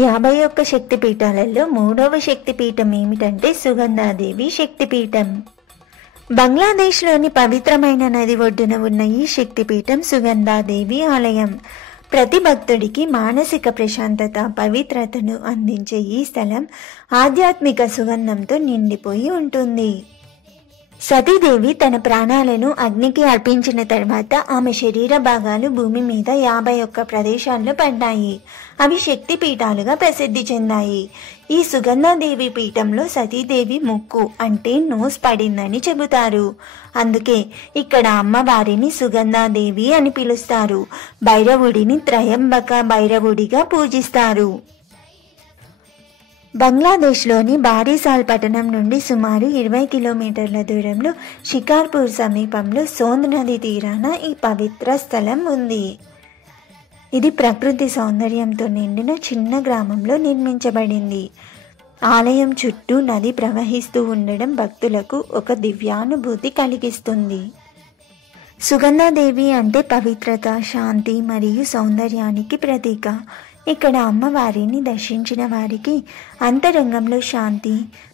51 శక్తిపీఠాలలో 3వ శక్తిపీఠం ఏమిటంటే సుగంధాదేవి శక్తిపీఠం. బంగ్లాదేశ్లోని పవిత్రమైన నది ఒడ్డున ఉన్న ఈ శక్తిపీఠం సుగంధాదేవి ఆలయం. ప్రతి భక్తుడికి మానసిక ప్రశాంతత, పవిత్రతను అందించే ఈ స్థలం ఆధ్యాత్మిక సుగంధంతో నిండిపోయి ఉంటుంది. సతీదేవి తన ప్రాణాలను అగ్నికి అర్పించిన తర్వాత ఆమె శరీర భాగాలు భూమి మీద 51 ప్రదేశాల్లో పడ్డాయి. అవి శక్తిపీఠాలుగా ప్రసిద్ధి చెందాయి. ఈ సుగంధాదేవి పీఠంలో సతీదేవి ముక్కు అంటే నోస్ పడిందని చెబుతారు. అందుకే ఇక్కడ అమ్మవారిని సుగంధాదేవి అని పిలుస్తారు. భైరవుడిని త్రయంబక భైరవుడిగా పూజిస్తారు. బంగ్లాదేశ్లోని బారిసాల్ పట్టణం నుండి సుమారు 20 కిలోమీటర్ల దూరంలో షికార్పూర్ సమీపంలో సోంద్ నది తీరాన ఈ పవిత్ర స్థలం ఉంది. ఇది ప్రకృతి సౌందర్యంతో నిండిన చిన్న గ్రామంలో నిర్మించబడింది. ఆలయం చుట్టూ నది ప్రవహిస్తూ ఉండడం భక్తులకు ఒక దివ్యానుభూతి కలిగిస్తుంది. సుగంధాదేవి అంటే పవిత్రత, శాంతి మరియు సౌందర్యానికి ప్రతీక. ఇక్కడ అమ్మవారిని దర్శించిన వారికి అంతరంగంలో శాంతి,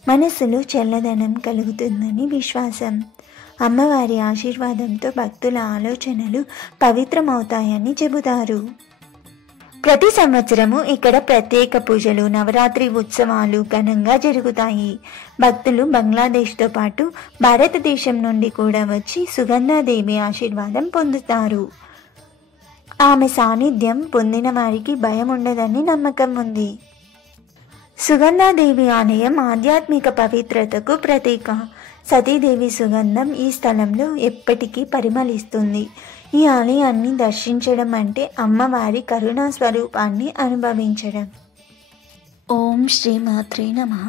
మనస్సులో చల్లదనం కలుగుతుందని విశ్వాసం. అమ్మవారి ఆశీర్వాదంతో భక్తుల ఆలోచనలు పవిత్రమవుతాయని చెబుతారు. ప్రతి సంవత్సరము ఇక్కడ ప్రత్యేక పూజలు, నవరాత్రి ఉత్సవాలు ఘనంగా జరుగుతాయి. భక్తులు బంగ్లాదేశ్తో పాటు భారతదేశం నుండి కూడా వచ్చి సుగంధాదేవి ఆశీర్వాదం పొందుతారు. ఆమె సాన్నిధ్యం పొందిన వారికి భయం ఉండదని నమ్మకం ఉంది. సుగంధాదేవి ఆలయం ఆధ్యాత్మిక పవిత్రతకు ప్రతీక. సతీదేవి సుగంధం ఈ స్థలంలో ఎప్పటికీ పరిమళిస్తుంది. ఈ ఆలయాన్ని దర్శించడం అంటే అమ్మవారి కరుణా స్వరూపాన్ని అనుభవించడం. ఓం శ్రీ మాత్రే నమః.